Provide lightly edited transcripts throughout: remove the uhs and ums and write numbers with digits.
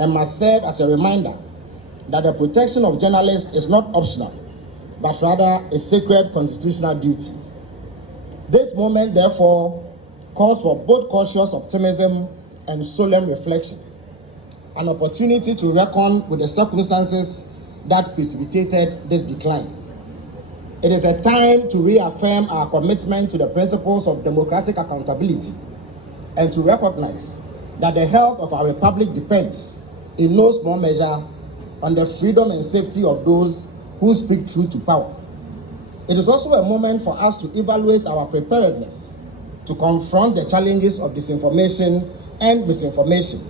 and must serve as a reminder that the protection of journalists is not optional, but rather a sacred constitutional duty. This moment, therefore, calls for both cautious optimism and solemn reflection, an opportunity to reckon with the circumstances that precipitated this decline. It is a time to reaffirm our commitment to the principles of democratic accountability and to recognize that the health of our republic depends, in no small measure, on the freedom and safety of those who speak truth to power. It is also a moment for us to evaluate our preparedness to confront the challenges of disinformation and misinformation,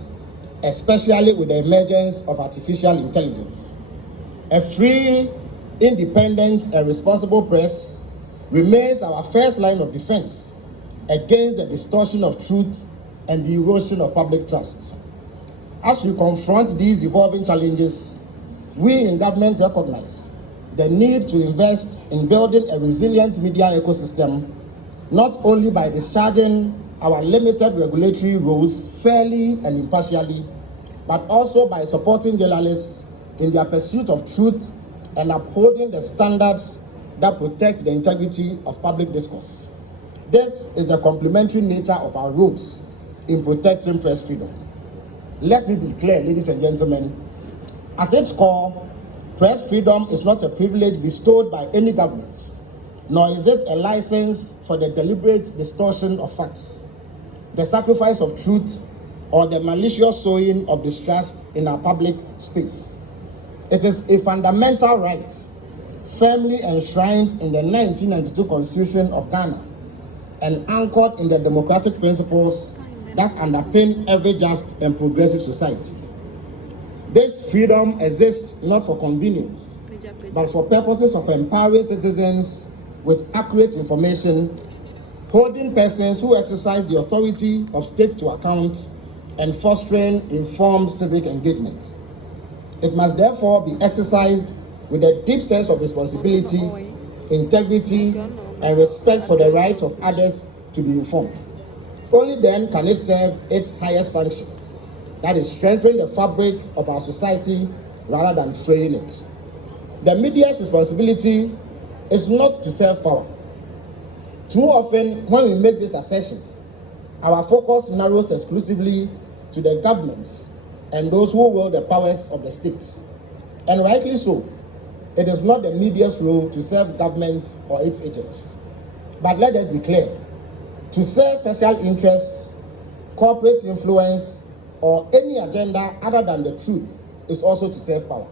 especially with the emergence of artificial intelligence. A free, independent, and responsible press remains our first line of defense against the distortion of truth and the erosion of public trust. As we confront these evolving challenges, we in government recognize the need to invest in building a resilient media ecosystem, not only by discharging our limited regulatory roles fairly and impartially, but also by supporting journalists in their pursuit of truth and upholding the standards that protect the integrity of public discourse. This is the complementary nature of our roles in protecting press freedom. Let me be clear, ladies and gentlemen, at its core, press freedom is not a privilege bestowed by any government, nor is it a license for the deliberate distortion of facts, the sacrifice of truth, or the malicious sowing of distrust in our public space. It is a fundamental right firmly enshrined in the 1992 Constitution of Ghana and anchored in the democratic principles that underpin every just and progressive society. This freedom exists not for convenience, but for purposes of empowering citizens with accurate information, holding persons who exercise the authority of state to account, and fostering informed civic engagement. It must therefore be exercised with a deep sense of responsibility, integrity, and respect for the rights of others to be informed. Only then can it serve its highest function, that is, strengthening the fabric of our society rather than fraying it. The media's responsibility is not to serve power. Too often, when we make this assertion, our focus narrows exclusively to the governments and those who wield the powers of the states. And rightly so, it is not the media's role to serve government or its agents. But let us be clear, to serve special interests, corporate influence, or any agenda other than the truth is also to serve power.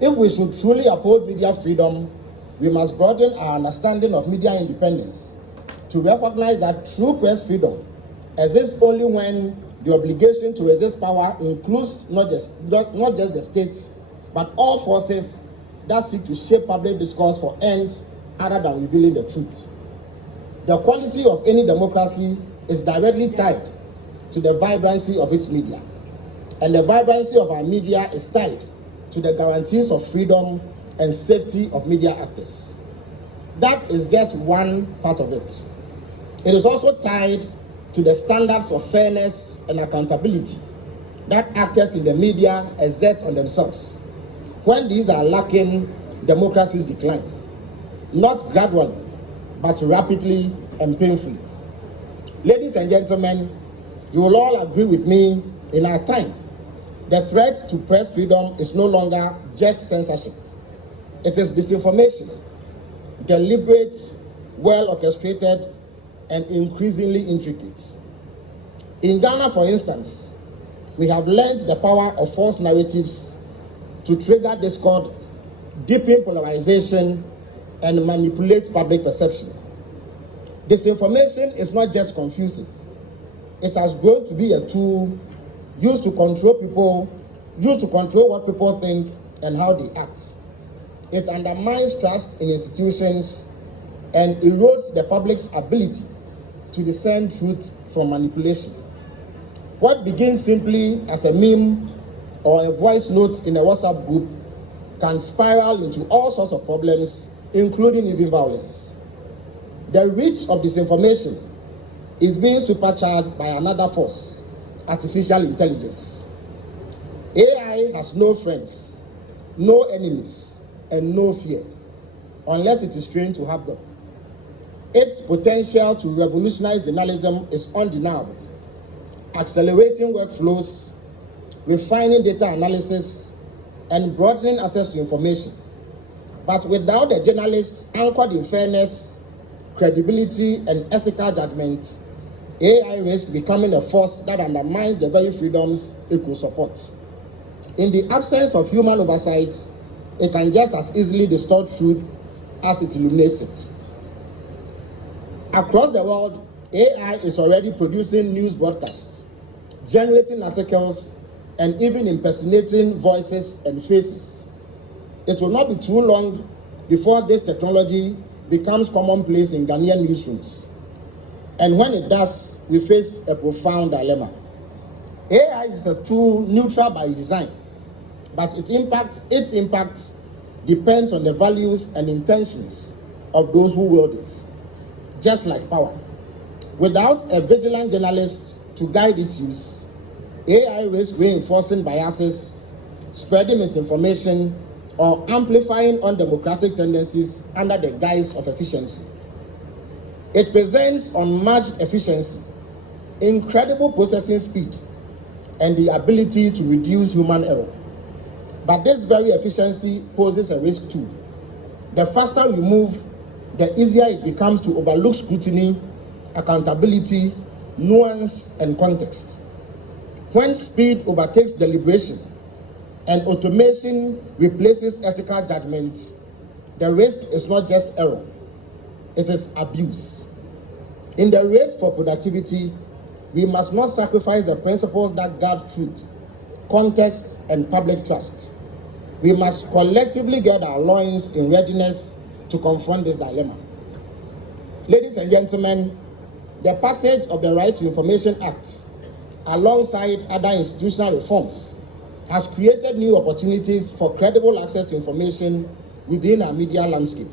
If we should truly uphold media freedom, we must broaden our understanding of media independence to recognize that true press freedom exists only when the obligation to resist power includes not just the state, but all forces that seek to shape public discourse for ends other than revealing the truth. The quality of any democracy is directly tied to the vibrancy of its media, and the vibrancy of our media is tied to the guarantees of freedom and safety of media actors. That is just one part of it. It is also tied to the standards of fairness and accountability that actors in the media exert on themselves. When these are lacking, democracies decline, not gradually, but rapidly and painfully. Ladies and gentlemen, you will all agree with me, in our time, the threat to press freedom is no longer just censorship. It is disinformation, deliberate, well-orchestrated, and increasingly intricate. In Ghana, for instance, we have learned the power of false narratives to trigger discord, deepen polarization, and manipulate public perception. Disinformation is not just confusing. It has grown to be a tool used to control people, used to control what people think and how they act. It undermines trust in institutions and erodes the public's ability to discern truth from manipulation. What begins simply as a meme or a voice note in a WhatsApp group can spiral into all sorts of problems, including even violence. The reach of disinformation is being supercharged by another force, artificial intelligence. AI has no friends, no enemies, and no fear, unless it is trained to have them. Its potential to revolutionize journalism is undeniable, accelerating workflows, refining data analysis, and broadening access to information. But without the journalists anchored in fairness, credibility, and ethical judgment, AI risks becoming a force that undermines the very freedoms it could support. In the absence of human oversight, it can just as easily distort truth as it illuminates it. Across the world, AI is already producing news broadcasts, generating articles, and even impersonating voices and faces. It will not be too long before this technology becomes commonplace in Ghanaian newsrooms. And when it does, we face a profound dilemma. AI is a tool neutral by design, but its impact depends on the values and intentions of those who wield it, just like power. Without a vigilant journalist to guide its use, AI risks reinforcing biases, spreading misinformation, or amplifying undemocratic tendencies under the guise of efficiency. It presents unmatched efficiency, incredible processing speed, and the ability to reduce human error. But this very efficiency poses a risk too. The faster we move, the easier it becomes to overlook scrutiny, accountability, nuance, and context. When speed overtakes deliberation and automation replaces ethical judgment, the risk is not just error, it is abuse. In the race for productivity, we must not sacrifice the principles that guard truth, context, and public trust. We must collectively get our loins in readiness to confront this dilemma. Ladies and gentlemen, the passage of the Right to Information Act, alongside other institutional reforms, has created new opportunities for credible access to information within our media landscape.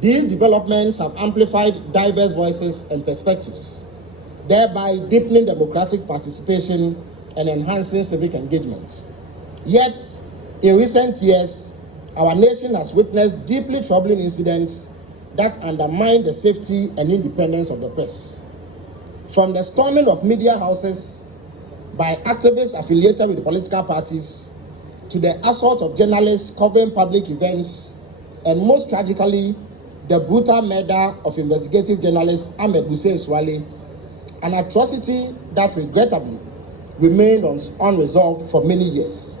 These developments have amplified diverse voices and perspectives, thereby deepening democratic participation and enhancing civic engagement. Yet, in recent years, our nation has witnessed deeply troubling incidents that undermine the safety and independence of the press. From the storming of media houses by activists affiliated with the political parties, to the assault of journalists covering public events, and most tragically, the brutal murder of investigative journalist Ahmed Hussein Swale, an atrocity that regrettably remained unresolved for many years.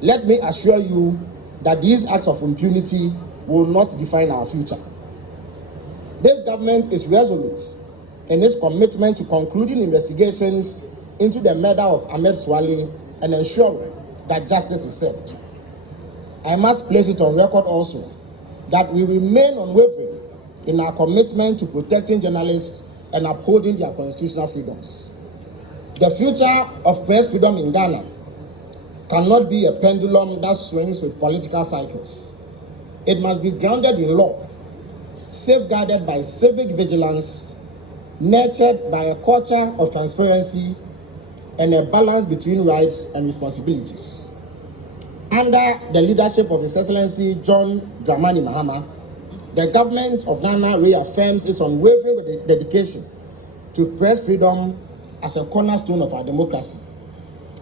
Let me assure you that these acts of impunity will not define our future. This government is resolute in its commitment to concluding investigations into the murder of Ahmed Swale and ensuring that justice is served. I must place it on record also that we remain unwavering in our commitment to protecting journalists and upholding their constitutional freedoms. The future of press freedom in Ghana cannot be a pendulum that swings with political cycles. It must be grounded in law, safeguarded by civic vigilance, nurtured by a culture of transparency, and a balance between rights and responsibilities. Under the leadership of His Excellency John Dramani Mahama, the government of Ghana reaffirms its unwavering dedication to press freedom as a cornerstone of our democracy.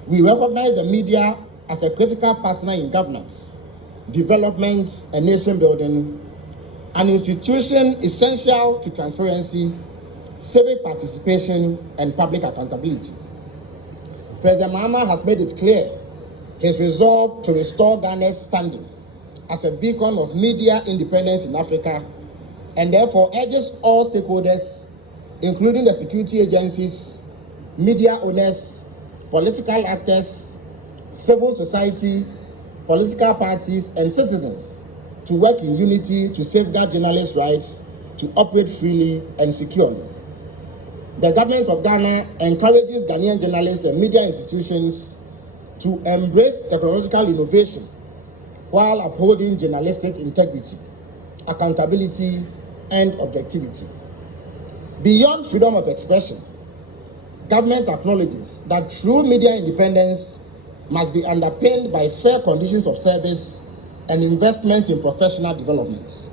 We recognize the media as a critical partner in governance, development, and nation building, an institution essential to transparency, civic participation, and public accountability. President Mahama has made it clear his resolve to restore Ghana's standing as a beacon of media independence in Africa, and therefore urges all stakeholders, including the security agencies, media owners, political actors, civil society, political parties, and citizens to work in unity to safeguard journalists' rights to operate freely and securely. The government of Ghana encourages Ghanaian journalists and media institutions to embrace technological innovation while upholding journalistic integrity, accountability, and objectivity. Beyond freedom of expression, government acknowledges that true media independence must be underpinned by fair conditions of service and investment in professional development.